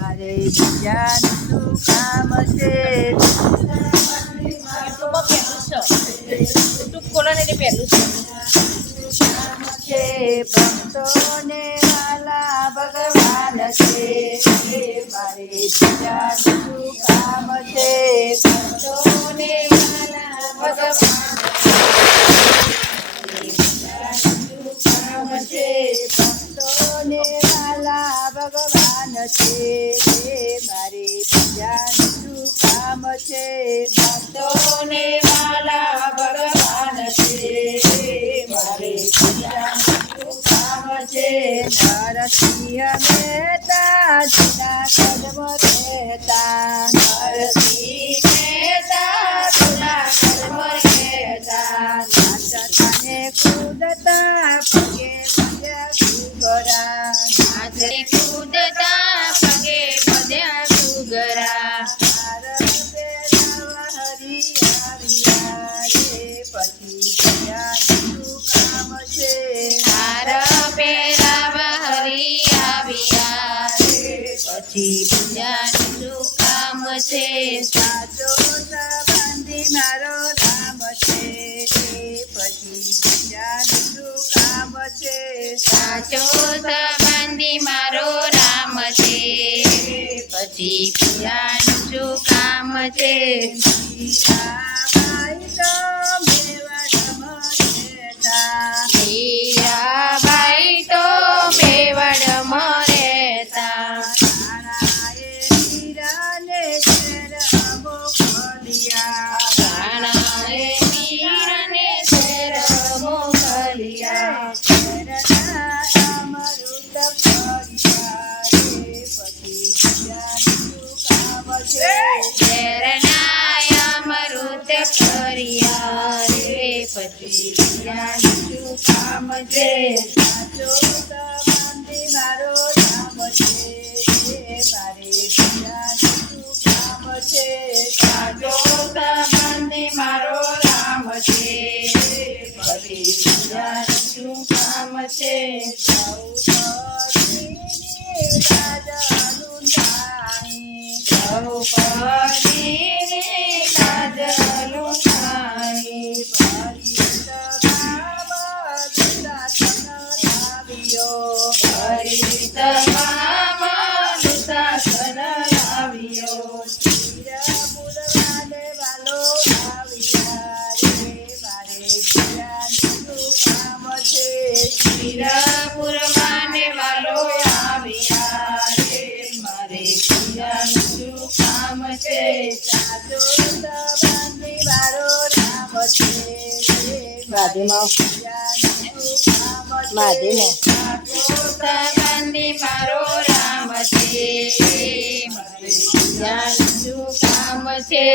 મારે બીજાનું શું કામ છે? યુટ્યુબ ખોલો ને પહેલું છે ભક્તોને વાલા ભગવાન છે મારે બીજાનું શું કામ છે? ભક્તોને વાલા ભગવાન ભક્તોને વાલા ભગવાન છે મારે બીજાનું શું કામ છે? ભક્તોને વાલા ભગવાન છે મારે બીજાનું શું કામ છે? નરસિંહ મહેતા જૂનાગઢમાં રહેતા નરસિંહ મહેતા જૂનાગઢમાં રહેતા નાચતા ને કૂદતા પગે પગ્યા સુગરા નાચે કૂદતા પગે બધ્યા સુગરા હાર પહેરાવા હરી આવ્યા રે પછી બીજાનું શું કામ છે? સાચો સંબંધી મારો નામ છે પછી બીજાનું શું કામ છે? સાચો સંબંધી મારો રામ છે પછી બીજાનું શું કામ છે? મીરાબાઈ તો મેવાડમાં રહેતા રાણાએ મીરાને શેર મોકલ્યા શેરના અમૃત કર્યા રે પછી બીજાનું શું કામ છે? સાચો સંબંધી મારો નામ છે મારે બીજાનું શું કામ છે? સાચો સંબંધી મારો રામ છે પછી બીજાનું શું કામ છે? દ્રૌપદીની લાજ લૂંટાણી ભરી તમામ દુશાસન લાવ્યો વીરપુરવાને વાલો આવ્યા રે મારે બીજાનું શું કામ છે? સાચો સંબંધી મારો નામ છે માધીમાં સંબંધી મારો રામ છે મારે બીજાનું શું કામ છે?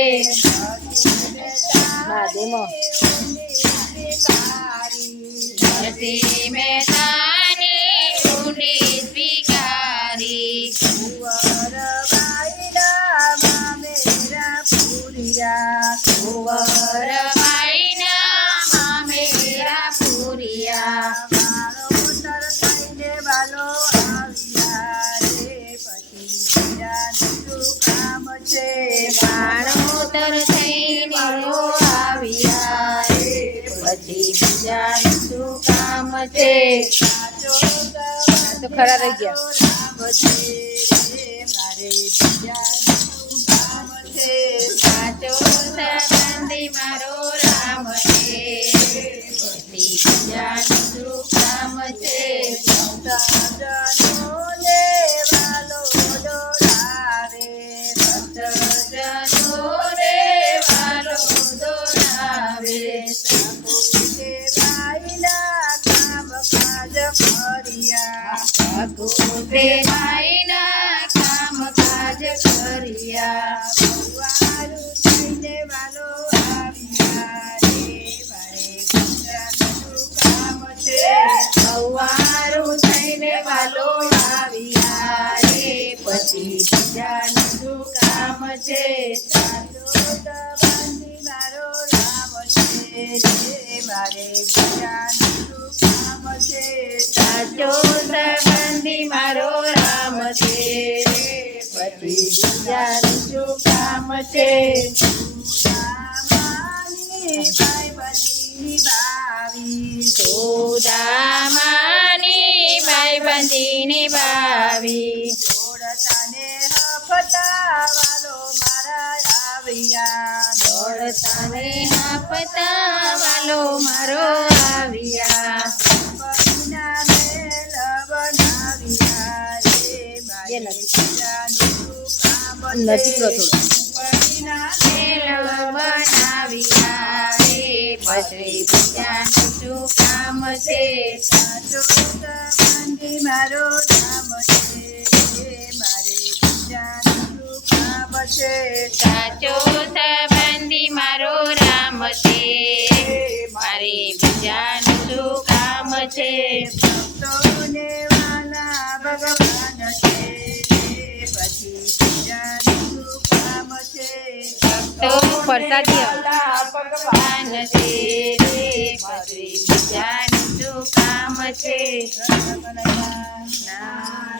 નરસિંહ મહેતાની ઊંડી સ્વીકારી કુંવરબાઈના મામેરા પૂરિયા બાણોતર થઈને આવ્યા રે પછી બીજાનું શું કામ છે? તો ખરા રહી ગયા સાચો સંબંધી મારો રામ છે પછી બીજાનું શું કામ છે? ભાઈના કામ કાજ કર્યા સવારું થઈને વાલો આવ્યા રે પછી બીજાનું શું કામ છે? મારો રામ છે મારે બીજાનું શું કામ છે? સાચો સંબંધી મારો રામ છે પછી બીજાનું શું કામ છે સુદામાની ભાઈબંધીની ભાવી સુદામાની ભાઈબંધી નિભાવી જોડતાને હફતા વાલો મારા આવ્યા દોડતાને હાપતા વાલો મારો આવ્યા પગના મેલ બનાવ્યા રે મારે બીજાનું કામ છે. પડીના મેળ બનાવ્યા રે પછી બીજાનું શું કામ છે સાચો સંબંધી મારો નામ છે મારે બીજાનું કામ છે. સાચો સંબંધી મારો રામ છે મારે બીજાનું શું કામ છે ભક્તોને વાલા ભગવાન છે પછી બીજાનું કામ છે. તો વાલા ભગવાન છે રે પછી બીજાનું શું કામ છે કનૈયા ના